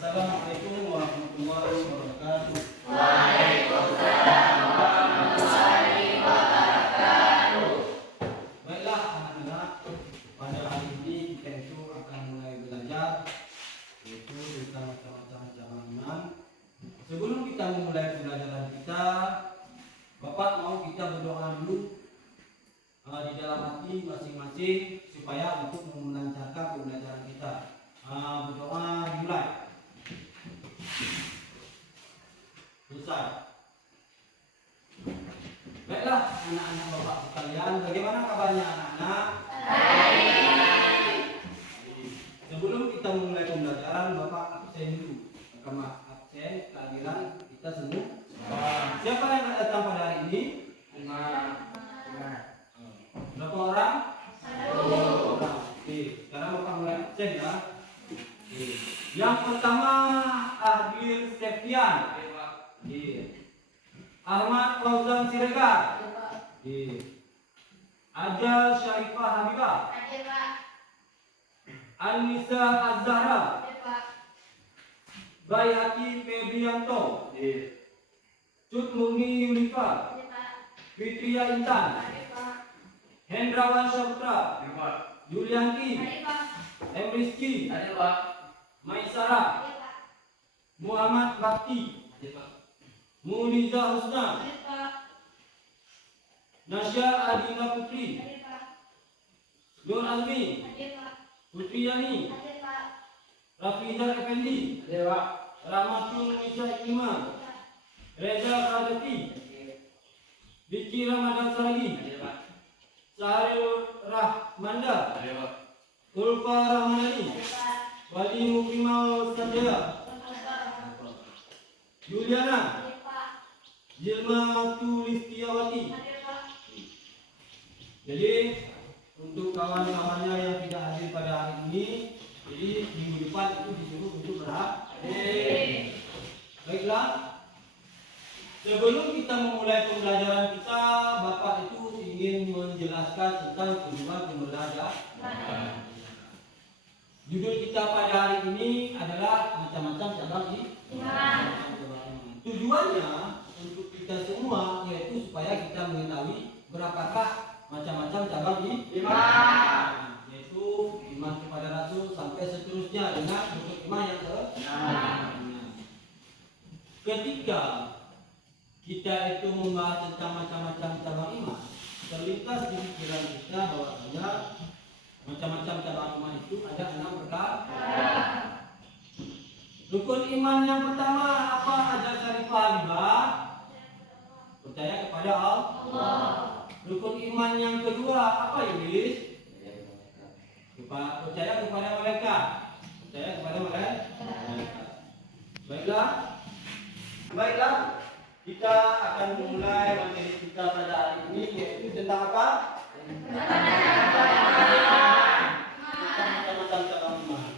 Assalamualaikum warahmatullahi wabarakatuh. Waalaikumsalam warahmatullahi wabarakatuh. Baiklah anak-anak, pada hari ini kita itu akan mulai belajar yaitu tentang macam-macam cabang iman. Sebelum kita memulai pembelajaran kita, Bapak mau kita berdoa dulu di dalam hati masing-masing supaya untuk melancarkan pembelajaran kita. Berdoa dimulai. Selesai. Baiklah anak-anak Bapak sekalian, bagaimana kabarnya anak-anak? Baik. Sebelum kita memulai pembelajaran, Bapak absen dulu. Absen kehadiran kita semua. Siapa yang datang pada hari ini? Berapa orang? 1 orang. Oke, sekarang Bapak mulai absen ya. Oke. Yang pertama Ahdir Septian. Ahmad Fauzan Siregar. Ajal Syarifah Habibah. Anissa Az-Zahra. Bayhaqi Febrianto. Cut Murni Yulifa. Fitria Intan. Hendrawan Syabtra. Yulianti. Emriski. Maisara. Muhammad Bakti. Muniza Husna. Nasya Adina Putri. Nur Azmi. Putri Yani. Rafizal Effendi. Rahmatul Nisa Iman. Reza Khadati. Diki Ramadan Salih. Sahrul Rahmanda. Ulfa Rahmani. Wali Mukimal Sanjaya. Juliana. Jilma Tulistiawati. Jadi untuk kawan-kawannya yang tidak hadir pada hari ini, jadi minggu depan itu disuruh untuk berhadir. Baiklah. Sebelum kita memulai pembelajaran kita, Bapak itu ingin menjelaskan tentang tujuan pembelajaran. Judul kita pada hari ini adalah macam-macam cabang iman. Tujuannya untuk kita semua yaitu supaya kita mengetahui berapakah macam-macam cabang iman, yaitu iman kepada Rasul sampai seterusnya dengan bentuk iman yang benar. Ketika kita itu membahas tentang macam-macam cabang iman, terlintas di pikiran kita bahwasanya macam-macam cabang iman itu ada 6 perkara. Rukun iman yang pertama apa? Ajal Syarifah Habibah, percaya kepada Allah. Rukun iman yang kedua apa Iblis? Percaya kepada mereka. Percaya kepada mereka. Baiklah, kita akan memulai materi kita pada hari ini yaitu tentang apa?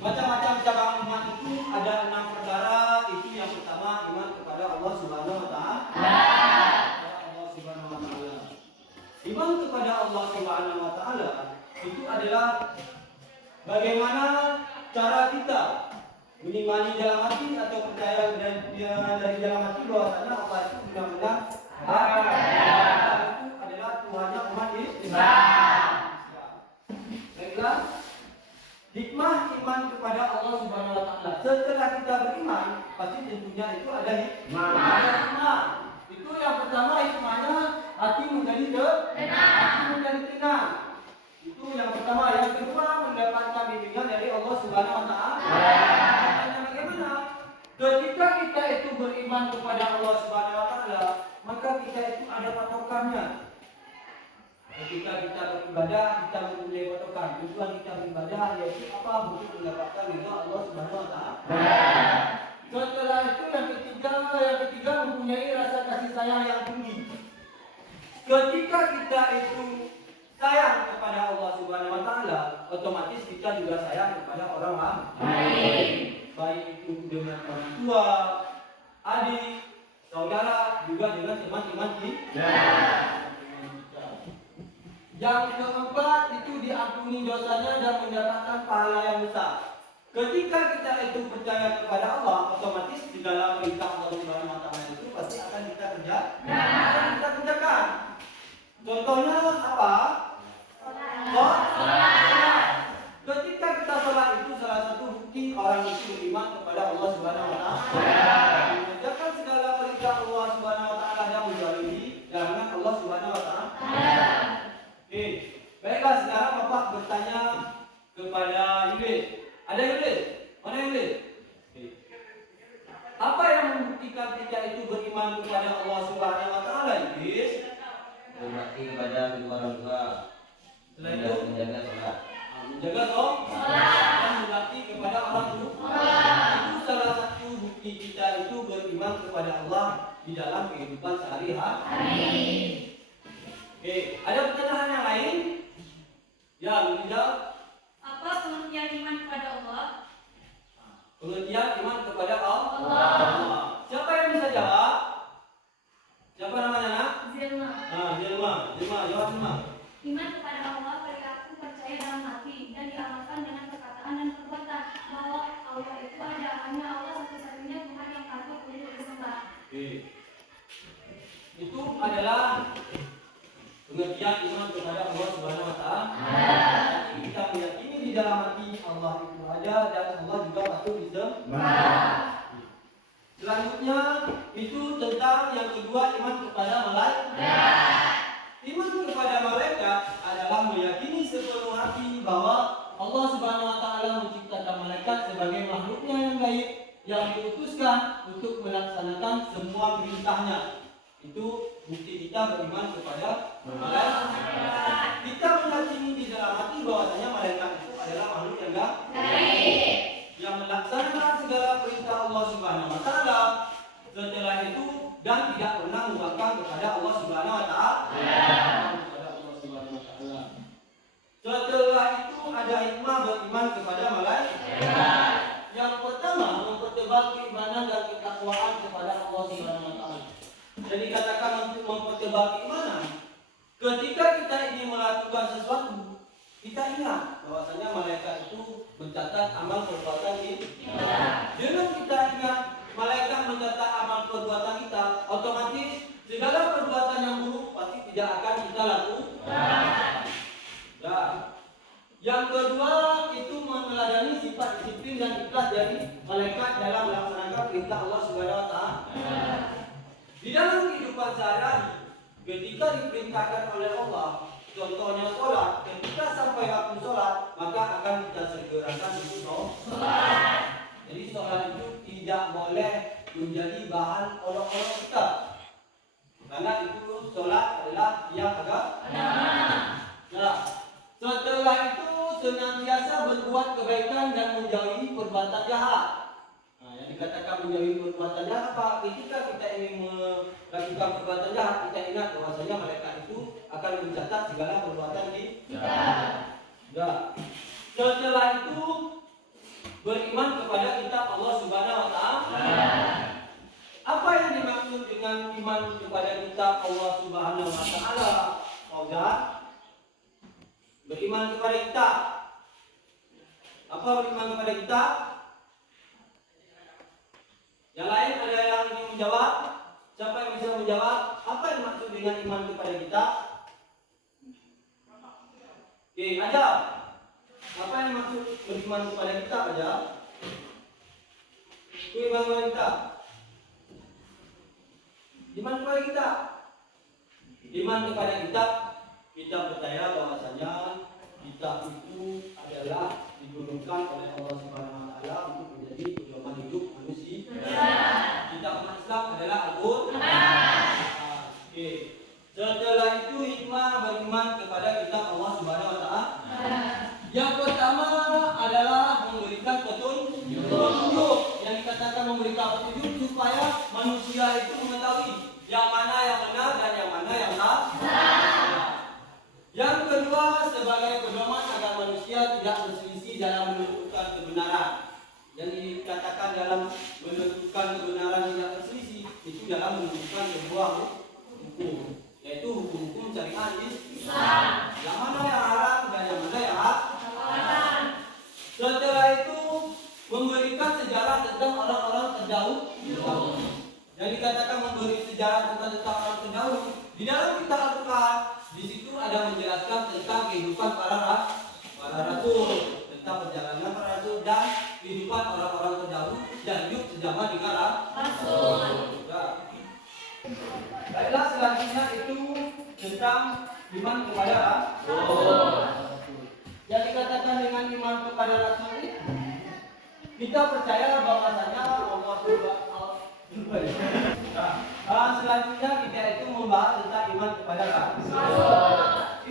Macam-macam cabang iman itu ada 6 perkara. Itu yang pertama iman kepada Allah Subhanahu wa taala. Iman kepada Allah Subhanahu wa taala itu adalah bagaimana cara kita mengimani dalam hati atau percaya dari dalam hati bahwasanya Allah itu benar-benar ada. Itu adalah Tuhannya umat Islam. Baiklah. Hikmah iman kepada Allah Subhanahu wa taala. Setelah kita beriman, pasti tentunya itu ada hikmah. Itu yang pertama hikmahnya hati menjadi tenang. Itu yang pertama. Yang kedua mendapatkan bimbingan dari Allah Subhanahu wa taala. Bagaimana? Ketika kita itu beriman kepada Allah Subhanahu wa taala, maka kita itu ada patokannya. Ketika kita beribadah, kita mempunyai patokan. Tujuan kita beribadah yaitu apa? Untuk mendapatkan ridha Allah Subhanahu wa taala. Setelah itu yang ketiga mempunyai rasa kasih sayang yang tinggi. Ketika kita itu sayang kepada Allah Subhanahu wa taala, otomatis kita juga sayang kepada orang lain. Baik itu dengan orang tua, adik, saudara, juga dengan teman-teman kita. Yang keempat itu diampuni dosanya dan mendapatkan pahala yang besar. Ketika kita itu percaya kepada Allah, beriman kepada Allah Subhanahu wa taala. Mengerjakan segala perintah Allah Subhanahu wa taala dan menjauhi larangan Allah Subhanahu wa taala. Oke. Baiklah, sekarang Bapak bertanya kepada Iblis. Ada Iblis? Mana Iblis? Oke. Apa yang membuktikan kita itu beriman kepada Allah Subhanahu wa taala, Iblis? Berbakti kepada kedua orang tua. Setelah itu Menjaga sholat. menjaga sholat dan berbakti kepada orang tua. Itu salah satu bukti kita itu beriman kepada Allah di dalam kehidupan sehari-hari. Oke, ada pertanyaan yang lain? Ya, tidak. Apa pengertian iman kepada Allah? Pengertian iman kepada Allah. Siapa yang bisa jawab? Siapa namanya, Nak? Zelma. Jelma, jawab Jelma. Iman kepada Allah berarti percaya dalam hati dan diamalkan dengan perkataan dan perbuatan bahwa Allah itu ada, hanya Allah satu-satunya Tuhan yang patut untuk disembah. Oke. Itu adalah pengertian iman kepada Allah Subhanahu wa taala. Jadi kita meyakini di dalam hati Allah itu ada dan Allah juga patut disembah. Selanjutnya itu tentang yang kedua, iman kepada malaikat. Iman kepada malaikat adalah meyakini sepenuh hati bahwa Allah Subhanahu wa taala menciptakan malaikat sebagai makhluknya yang gaib yang diutuskan untuk melaksanakan semua perintahnya. Itu bukti kita beriman kepada malaikat. Kita meyakini di dalam hati bahwasanya malaikat itu adalah makhluk yang gaib yang melaksanakan segala perintah Allah Subhanahu wa taala. Setelah itu dan tidak pernah membangkang kepada Allah Subhanahu wa taala. Setelah itu ada hikmah beriman kepada malaikat. Yang pertama, mempertebal keimanan dan ketakwaan kepada Allah Subhanahu wa taala. Jadi katakan untuk mempertebal keimanan, ketika kita ingin melakukan sesuatu, kita ingat bahwasanya malaikat itu mencatat amal perbuatan kita. Dengan kita ingat malaikat mencatat amal perbuatan kita, otomatis segala perbuatan yang buruk pasti tidak akan kita lakukan. Dan yang kedua itu meneladani sifat disiplin dan ikhlas dari malaikat dalam melaksanakan perintah Allah Subhanahu wa taala. Di dalam kehidupan sehari-hari, ketika diperintahkan oleh Allah, contohnya sholat, ketika sampai waktu sholat, maka akan kita segerakan itu sholat. Jadi sholat itu tidak boleh menjadi bahan olok-olok kita, karena itu sholat adalah yang agama. Nah, setelah itu senantiasa berbuat kebaikan dan menjauhi perbuatan jahat. Nah, yang dikatakan menjauhi perbuatan jahat apa? Ketika kita ingin melakukan perbuatan jahat, kita ingat bahwasanya malaikat itu akan mencatat segala perbuatan kita. Nah, setelah itu beriman kepada kitab Allah Subhanahu wa taala. Apa yang dimaksud dengan iman kepada kitab Allah Subhanahu wa taala? Fauzan, beriman kepada kitab. Apa beriman kepada kitab? Yang lain ada yang ingin menjawab? Siapa yang bisa menjawab? Apa yang dimaksud dengan iman kepada kitab? Oke, ada. Apa yang dimaksud beriman kepada kitab aja? Iman kepada kitab. Iman kepada kitab. Iman kepada kitab, kita percaya bahwasanya kitab itu adalah diturunkan oleh Allah Subhanahu wa taala untuk menjadi pedoman hidup manusia. Kitab Islam adalah Al-Qur'an. Oke. Setelah itu hikmah beriman kepada kitab Allah Subhanahu wa taala. Yang pertama adalah memberikan petunjuk. Yang dikatakan memberikan petunjuk supaya manusia itu mengetahui yang mana yang benar dan yang mana yang salah. Yang kedua, sebagai pedoman agar manusia tidak berselisih dalam menentukan kebenaran. Yang dikatakan dalam menentukan kebenaran tidak berselisih itu dalam menentukan sebuah hukum, yaitu hukum-hukum syariat Islam. Yang mana yang haram dan yang mana yang halal. Setelah itu memberikan sejarah tentang orang-orang terdahulu. Yang dikatakan memberi sejarah tentang orang terdahulu di dalam kitab Al-Qur'an, di situ ada menjelaskan tentang kehidupan para rasul, tentang perjalanan para rasul dan kehidupan orang-orang terdahulu. tentang iman kepada Rasul. Yang dikatakan dengan iman kepada Rasul ini, kita percaya bahwasanya Allah selanjutnya kita itu membahas tentang iman kepada Rasul.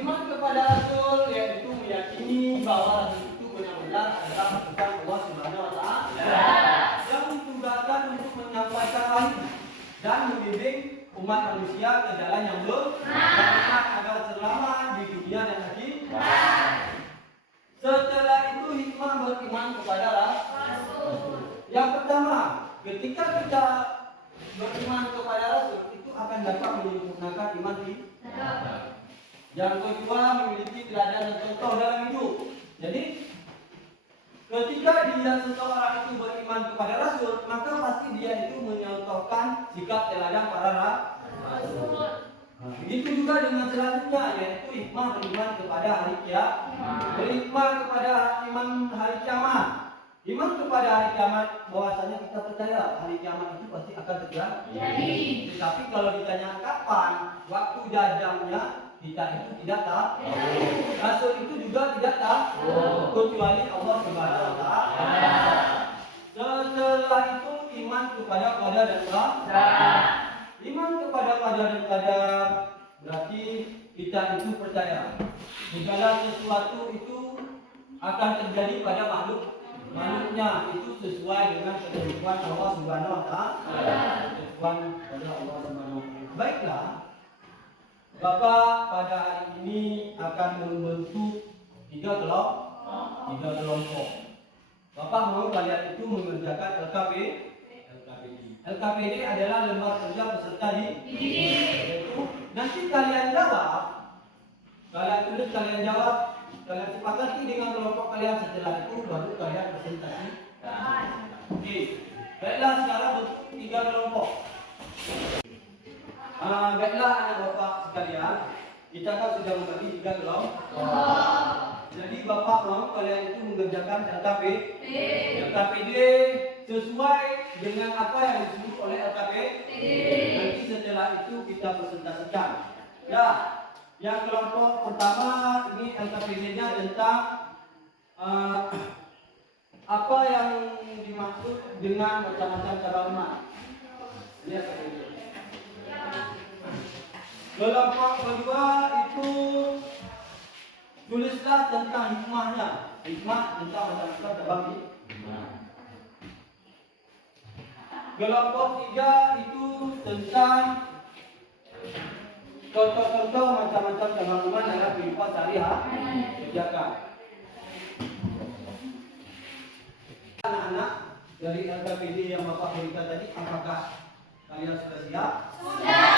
Iman kepada Rasul yaitu meyakini bahwa Rasul itu benar-benar adalah utusan Allah Subhanahu wa Ta'ala yang ditugaskan untuk menyampaikan wahyu dan membimbing umat manusia ke jalan yang benar agar selamat di dunia dan akhirat. Setelah itu hikmah beriman kepada Rasul. Yang pertama, ketika kita beriman kepada Rasul itu akan dapat menyempurnakan iman kita. Yang kedua, memiliki teladan dan contoh dalam hidup. Jadi, ketika dia seseorang itu beriman kepada Rasul, maka pasti dia itu menyontohkan sikap teladan para Rasul. Begitu juga dengan selanjutnya, yaitu hikmah beriman kepada hari kiamat. Beriman kepada iman hari kiamat. Iman kepada hari kiamat bahwasanya kita percaya hari kiamat itu pasti akan terjadi. Tetapi kalau ditanya kapan, waktu jajamnya, kita itu tidak tahu. Rasul itu juga tidak tahu, kecuali Allah Subhanahu wa Ta'ala. Setelah itu iman kepada qadar dan qadar. Iman kepada qadar dan qadar berarti kita itu percaya segala sesuatu itu akan terjadi pada makhluknya itu sesuai dengan ketentuan Allah Subhanahu wa Ta'ala. Ketentuan pada Allah Subhanahu wa Ta'ala. Baiklah, Bapak pada hari ini akan membentuk tiga kelompok. Bapak mau kalian itu mengerjakan LKPD. LKPD adalah lembar kerja peserta didik. Nanti kalian jawab, kalian tulis, kalian jawab, kalian sepakati dengan kelompok kalian. Setelah itu baru kalian presentasi. Oke, baiklah sekarang bentuk tiga kelompok. Baiklah anak bapak sekalian, kita kan sudah membagi tiga kelompok. Jadi bapak mau kalian itu mengerjakan LKPD sesuai dengan apa yang disebut oleh LKPD. Nanti setelah itu kita presentasikan. Ya, yang kelompok pertama ini LKPD-nya tentang apa yang dimaksud dengan macam-macam cara umat. Ini LKPD. Kelompok kedua itu tulislah tentang hikmahnya. Hikmah tentang macam-macam cabang hikmah. Kelompok tiga itu tentang contoh-contoh macam-macam cabang iman dalam kehidupan sehari-hari. Kerjakan. Anak-anak dari LKPD yang Bapak berikan tadi, apakah kalian sudah siap? Sudah.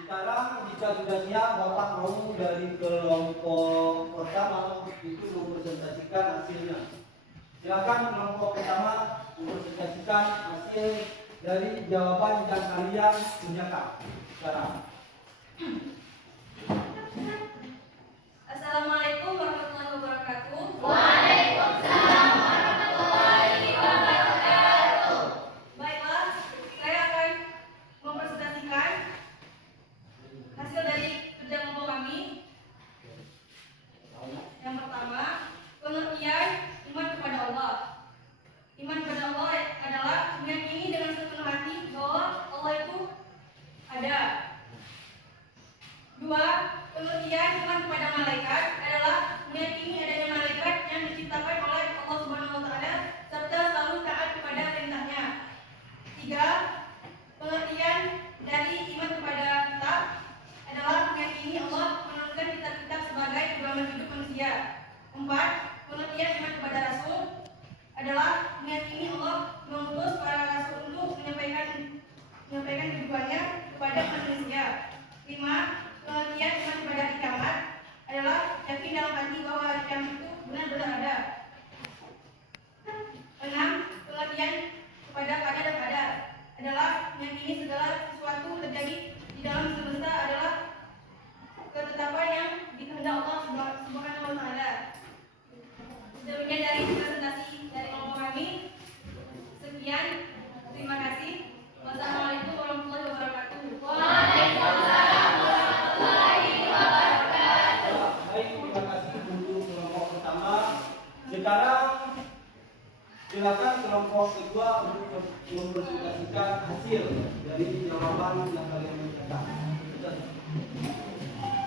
Sekarang jika sudah siap, Bapak mau dari kelompok pertama itu mempresentasikan hasilnya. Silakan kelompok pertama mempresentasikan hasil dari jawaban yang kalian kerjakan sekarang. Assalamualaikum warahmatullahi wabarakatuh. Waalaikumsalam warahmatullahi wabarakatuh. Baiklah, saya akan mempresentasikan hasil dari kerja kelompok kami. Yang pertama, pengertian iman kepada Allah. Iman kepada Allah adalah meyakini dengan sepenuh hati bahwa Allah itu ada. Dua, pengertian iman kepada malaikat adalah meyakini adanya malaikat yang diciptakan oleh Allah Subhanahu wa Ta'ala serta selalu taat kepada perintahnya. Tiga, pengertian dari iman kepada kitab adalah meyakini Allah menurunkan kitab-kitab sebagai pedoman hidup manusia. Empat, pengertian iman kepada Rasul adalah meyakini Allah mengutus para Rasul untuk menyampaikan kehidupannya kepada manusia. Lima, pengertian iman kepada hari kiamat adalah yakin dalam hati bahwa hari kiamat itu benar-benar ada. Enam, pengertian kepada qadar dan qadar adalah meyakini segala sesuatu terjadi di dalam semesta adalah ketetapan yang dikehendak Allah Subhanahu wa Ta'ala. Demikian dari presentasi dari kelompok kami. Sekian, terima kasih. Wassalamualaikum warahmatullahi wabarakatuh. Waalaikumsalam warahmatullahi kedua untuk mempresentasikan hasil dari jawaban yang kalian mencatat.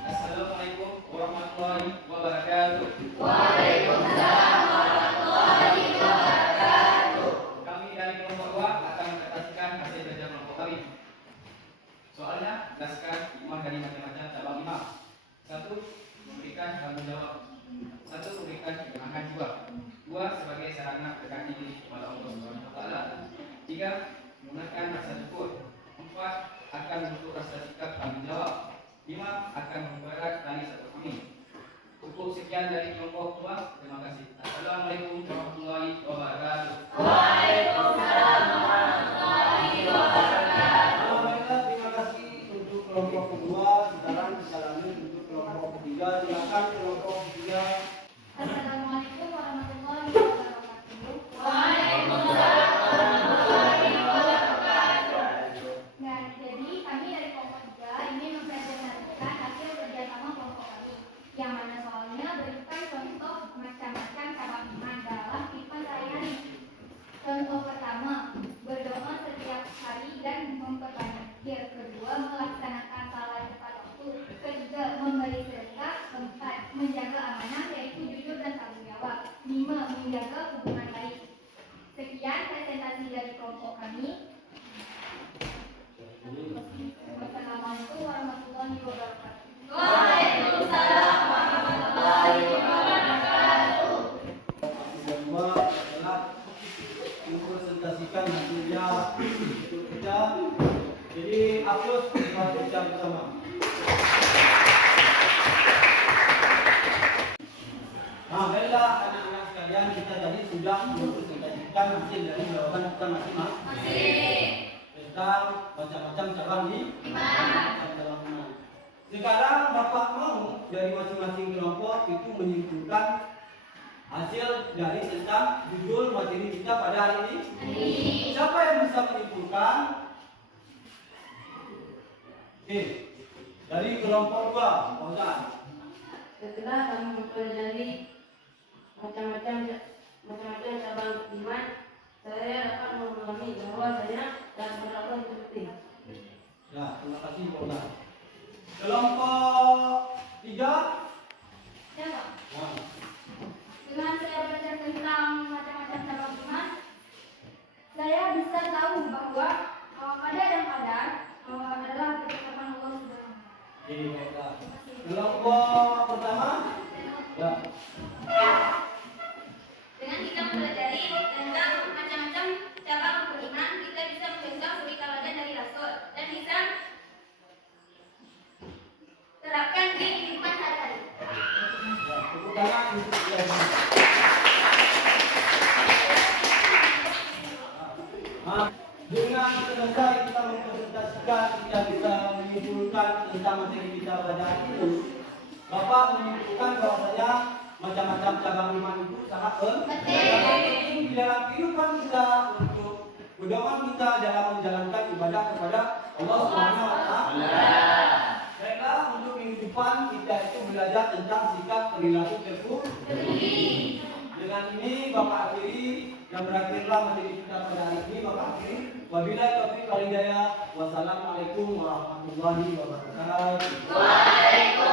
Assalamualaikum warahmatullahi wabarakatuh. Waalaikumsalam warahmatullahi wabarakatuh. Kami dari kelompok 2 akan mempresentasikan hasil belajar kelompok kami. Soalnya berdasarkan hikmah dari macam-macam cabang 5. 1. Memberikan tanggung jawab. 1. Memberikan ketenangan jiwa. 2. Sebagai sarana dekat diri kepada Allah Subhanahu wa taala. 3. Menggunakan rasa syukur. 4. Akan membentuk rasa sikap tanggung jawab. 5. Akan mempererat tali silaturahmi. Cukup sekian dari kelompok 2. Terima kasih. Assalamualaikum warahmatullahi wabarakatuh. Waalaikumsalam warahmatullahi wabarakatuh. Alhamdulillah, terima kasih untuk kelompok kedua. Sekarang kita lanjut untuk kelompok ketiga. Silakan kelompok ketiga. Assalamualaikum warahmatullahi wabarakatuh. Waalaikumsalam warahmatullahi wabarakatuh. Nah, jadi kami dari kelompok 3 ingin mempresentasikan hasil kerjasama kelompok kami, yang mana soalnya berikan contoh macam-macam cabang iman dalam kehidupan sehari-hari. Contoh pertama, berdoa setiap hari dan memperbanyak zikir. Kedua, melaksanakan salat tepat waktu. Ketiga, memberi sedekah. 4, menjaga amanah yaitu jujur dan tanggung jawab. 5, menjaga hubungan baik. Sekian presentasi dari kelompok kami. Wassalamualaikum warahmatullahi wabarakatuh. Waalaikumsalam warahmatullahi wabarakatuh. Kedua adalah mempresentasikan hasilnya untuk kita. Jadi aplaus buat kita bersama. Nah, baiklah anak-anak sekalian, kita tadi sudah mempresentasikan hasil dari jawaban kita masing-masing tentang macam-macam cabang di cabang iman. Sekarang Bapak mau dari masing-masing kelompok itu menyimpulkan hasil dari tentang judul materi kita pada hari ini. Siapa yang bisa menyimpulkan? Oke, dari kelompok 2, Fauzan. Setelah kami mempelajari macam-macam cabang iman, saya dapat memahami bahwa saya dan Allah itu penting. Ya, terima kasih Fauzan. Kelompok 3. Siapa? Nah, Dengan saya belajar tentang macam-macam cabang iman, saya bisa tahu bahwa qadar dan qadar adalah ketetapan Allah Subhanahu. oke, baiklah. Kelompok pertama. Ya. Dengan kita mempelajari tentang macam-macam cabang beriman, kita bisa mencontoh suri teladan dari Rasul dan bisa terapkan di kehidupan sehari-hari. Ya, tepuk tangan untuk dia. Nah, dengan selesai kita mempresentasikan, kita bisa menyimpulkan tentang materi kita pada hari ini. Bapak menyimpulkan bahwasanya macam-macam cabang iman itu sangat penting di dalam kehidupan kita untuk pedoman kita dalam menjalankan ibadah kepada Allah Subhanahu wa taala. Baiklah, untuk minggu depan kita itu belajar tentang sikap perilaku terpuji. Dengan ini Bapak akhiri dan berakhirlah materi kita pada hari ini. Bapak akhiri. Wabillahi taufiq wal hidayah. Wassalamualaikum warahmatullahi wabarakatuh. Waalaikumsalam